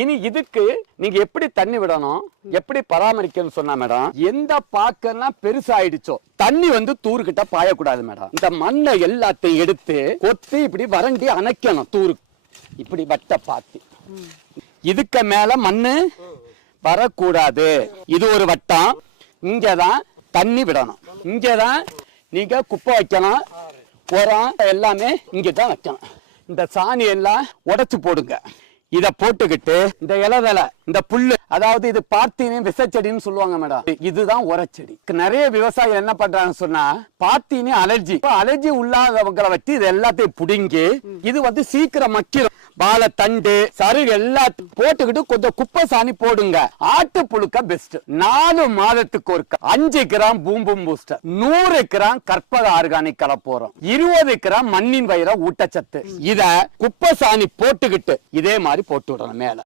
இனி இதுக்கு நீங்க எப்படி தண்ணி விடணும்? எப்படி பராமரிக்கணும்னு சொன்னா மேடம் எந்த பாக்கெல்லாம் பெருசாயிடுச்சோ தண்ணி வந்து தூருக்கிட்ட பாயக்கூடாது மேடம் இந்த மண்ணை எல்லாத்தையும் எடுத்து கொத்தி இப்படி வறண்டி அணைக்கணும் தூரு. இப்படி வட்ட பாத்தி. இதுக்கு மேல மண்ணு வரக்கூடாது. இது ஒரு வட்டம். இங்கதான் தண்ணி விடணும். இங்கதான் நீங்க குப்பை வைக்கணும். உரம் எல்லாமே இங்கே தான் வைக்கணும். இந்த சாணி எல்லாம் உடைச்சு போடுங்க. இத போட்டுக்கிட்டு இந்த இலதலை இந்த புல்லு அதாவது இது பார்த்தீனி விசச்செடின்னு சொல்லுவாங்க மேடம் இதுதான் உரச்செடி. நிறைய விவசாயம் என்ன பண்றாங்கன்னு சொன்னா பார்த்தீனி அலர்ஜி. அலர்ஜி உள்ளாதவங்களை வச்சு இது எல்லாத்தையும் புடுங்கி இது வந்து சீக்கிரம் மக்கிரும். வாழை தண்டு சரி எல்லாத்தையும் போட்டுக்கிட்டு கொஞ்சம் குப்பை சாணி போடுங்க. ஆட்டு புழுக்க பெஸ்ட் நாலு மாதத்துக்கு ஒரு அஞ்சு கிராம் பூம்பும் பூஸ்டர் நூறு கிராம் கற்பக ஆர்கானிக் கலப்போறோம் இருபது கிராம் மண்ணின் வயிற ஊட்டச்சத்து. இத குப்பை சாணி போட்டுக்கிட்டு இதே மாதிரி போட்டு விடணும் மேல.